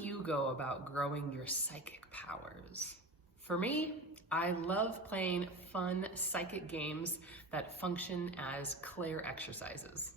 you go about growing your psychic powers? For me, I love playing fun psychic games that function as clair exercises.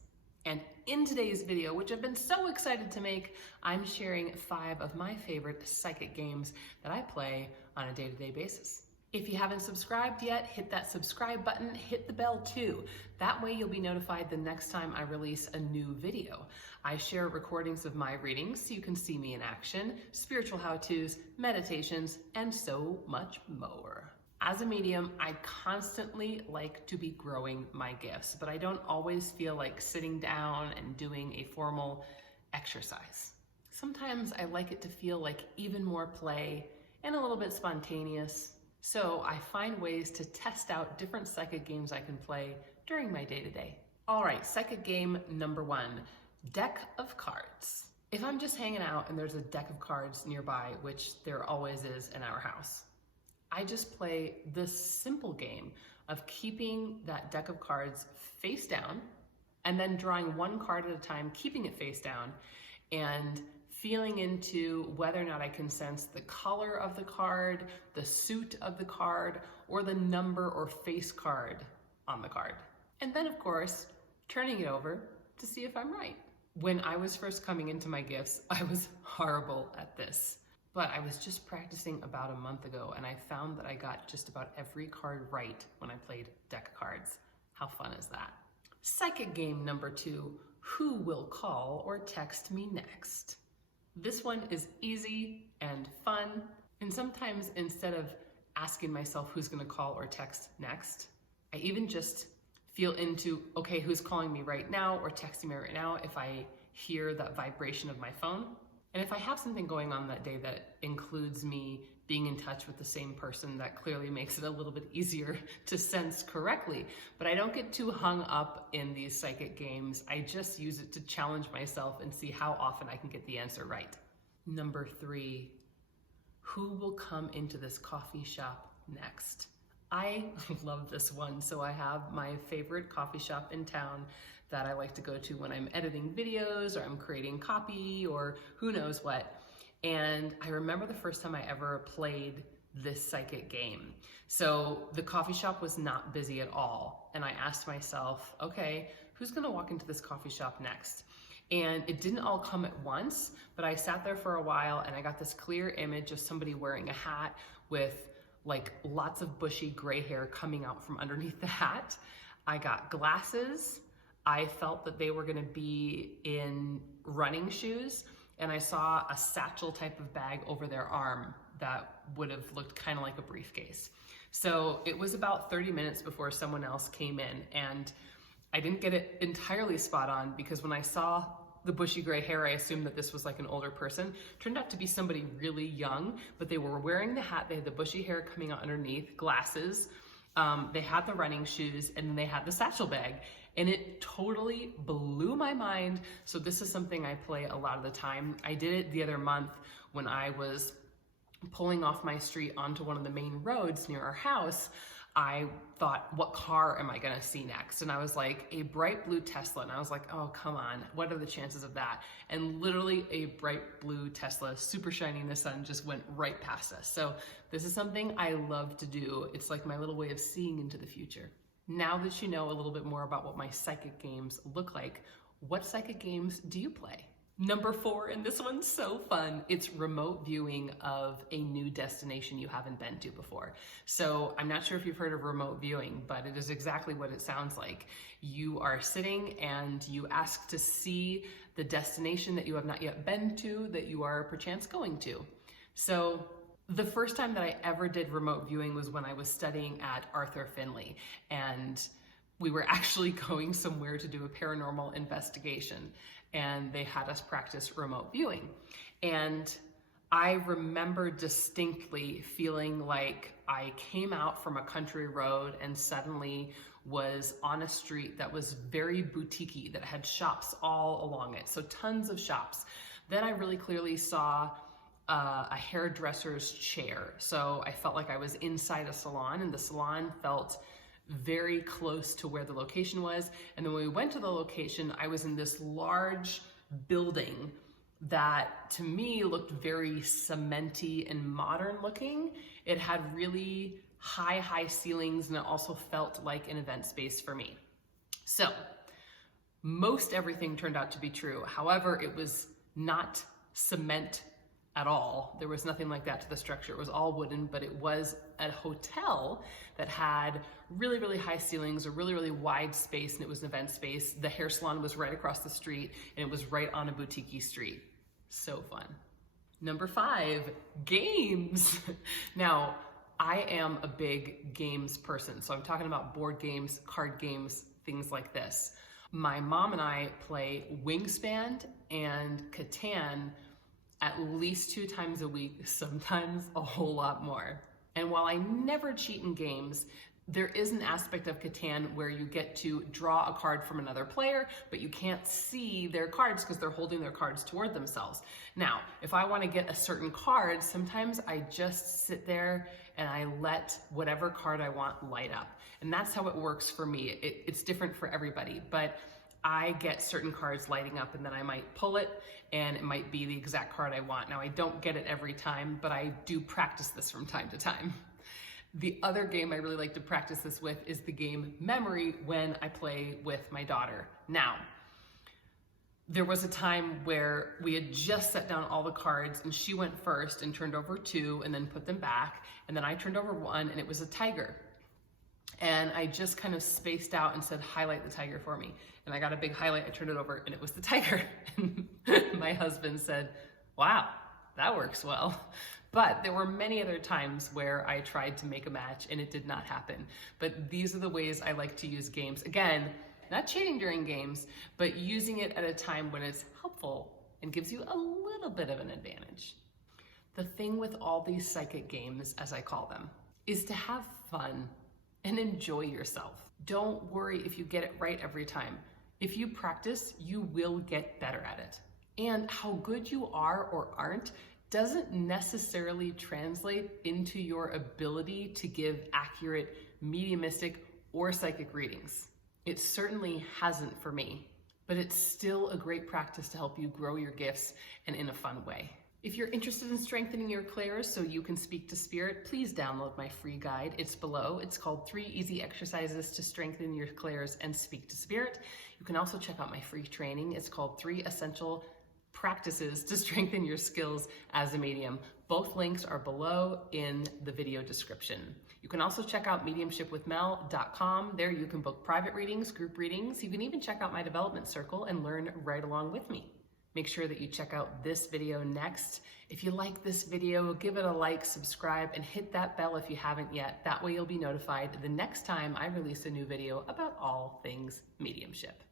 And in today's video, which I've been so excited to make, I'm sharing 5 of my favorite psychic games that I play on a day-to-day basis. If you haven't subscribed yet, hit that subscribe button, hit the bell too. That way you'll be notified the next time I release a new video. I share recordings of my readings so you can see me in action, spiritual how-tos, meditations, and so much more. As a medium, I constantly like to be growing my gifts, but I don't always feel like sitting down and doing a formal exercise. Sometimes I like it to feel like even more play and a little bit spontaneous. So I find ways to test out different psychic games I can play during my day-to-day. All right, psychic game number 1, deck of cards. If I'm just hanging out and there's a deck of cards nearby, which there always is in our house, I just play the simple game of keeping that deck of cards face down and then drawing one card at a time, keeping it face down, and feeling into whether or not I can sense the color of the card, the suit of the card, or the number or face card on the card. And then, of course, turning it over to see if I'm right. When I was first coming into my gifts, I was horrible at this. But I was just practicing about a month ago, and I found that I got just about every card right when I played deck of cards. How fun is that? Psychic game number 2, who will call or text me next? This one is easy and fun, and sometimes instead of asking myself who's gonna call or text next, I even just feel into, okay, who's calling me right now or texting me right now if I hear that vibration of my phone. And if I have something going on that day that includes me being in touch with the same person, that clearly makes it a little bit easier to sense correctly. But I don't get too hung up in these psychic games. I just use it to challenge myself and see how often I can get the answer right. Number 3, who will come into this coffee shop next? I love this one. So I have my favorite coffee shop in town that I like to go to when I'm editing videos or I'm creating copy or who knows what. And I remember the first time I ever played this psychic game. So the coffee shop was not busy at all. And I asked myself, okay, who's gonna walk into this coffee shop next? And it didn't all come at once, but I sat there for a while and I got this clear image of somebody wearing a hat with like lots of bushy gray hair coming out from underneath the hat. I got glasses. I felt that they were gonna be in running shoes, and I saw a satchel type of bag over their arm that would have looked kind of like a briefcase. So it was about 30 minutes before someone else came in, and I didn't get it entirely spot on because when I saw the bushy gray hair, I assumed that this was like an older person. Turned out to be somebody really young, but they were wearing the hat, they had the bushy hair coming out underneath, glasses, they had the running shoes, and then they had the satchel bag. And it totally blew my mind. So this is something I play a lot of the time. I did it the other month when I was pulling off my street onto one of the main roads near our house. I thought, what car am I gonna see next? And I was like, a bright blue Tesla. And I was like, oh, come on, what are the chances of that? And literally a bright blue Tesla, super shiny in the sun, just went right past us. So this is something I love to do. It's like my little way of seeing into the future. Now that you know a little bit more about what my psychic games look like, what psychic games do you play? Number 4, and this one's so fun, it's remote viewing of a new destination you haven't been to before. So I'm not sure if you've heard of remote viewing, but it is exactly what it sounds like. You are sitting and you ask to see the destination that you have not yet been to, that you are perchance going to. So the first time that I ever did remote viewing was when I was studying at Arthur Findlay, and we were actually going somewhere to do a paranormal investigation, and they had us practice remote viewing. And I remember distinctly feeling like I came out from a country road and suddenly was on a street that was very boutique-y, that had shops all along it, so tons of shops. Then I really clearly saw a hairdresser's chair. So I felt like I was inside a salon, and the salon felt very close to where the location was. And then when we went to the location, I was in this large building that to me looked very cementy and modern looking. It had really high ceilings, and it also felt like an event space for me. So most everything turned out to be true. However, it was not cement at all. There was nothing like that to the structure. It was all wooden, but it was a hotel that had really high ceilings, a really wide space, and it was an event space. The hair salon was right across the street, and it was right on a boutique-y street. So fun. Number 5, games. Now, I am a big games person, so I'm talking about board games, card games, things like this. My mom and I play Wingspan and Catan at least 2 times a week, sometimes a whole lot more. And while I never cheat in games, there is an aspect of Catan where you get to draw a card from another player, but you can't see their cards because they're holding their cards toward themselves. Now, if I want to get a certain card, sometimes I just sit there and I let whatever card I want light up. And that's how it works for me. It's different for everybody, but I get certain cards lighting up and then I might pull it and it might be the exact card I want. Now, I don't get it every time, but I do practice this from time to time. The other game I really like to practice this with is the game Memory when I play with my daughter. Now, there was a time where we had just set down all the cards and she went first and turned over 2 and then put them back. And then I turned over 1 and it was a tiger. And I just kind of spaced out and said, highlight the tiger for me. And I got a big highlight, I turned it over and it was the tiger. And my husband said, wow, that works well. But there were many other times where I tried to make a match and it did not happen. But these are the ways I like to use games. Again, not cheating during games, but using it at a time when it's helpful and gives you a little bit of an advantage. The thing with all these psychic games, as I call them, is to have fun and enjoy yourself. Don't worry if you get it right every time. If you practice, you will get better at it. And how good you are or aren't doesn't necessarily translate into your ability to give accurate mediumistic or psychic readings. It certainly hasn't for me, but it's still a great practice to help you grow your gifts and in a fun way. If you're interested in strengthening your clairs so you can speak to spirit, please download my free guide. It's below. It's called 3 Easy Exercises to Strengthen Your Clairs and Speak to Spirit. You can also check out my free training. It's called 3 Essential Practices to Strengthen Your Skills as a Medium. Both links are below in the video description. You can also check out mediumshipwithmel.com. There you can book private readings, group readings. You can even check out my development circle and learn right along with me. Make sure that you check out this video next. If you like this video, give it a like, subscribe, and hit that bell if you haven't yet. That way you'll be notified the next time I release a new video about all things mediumship.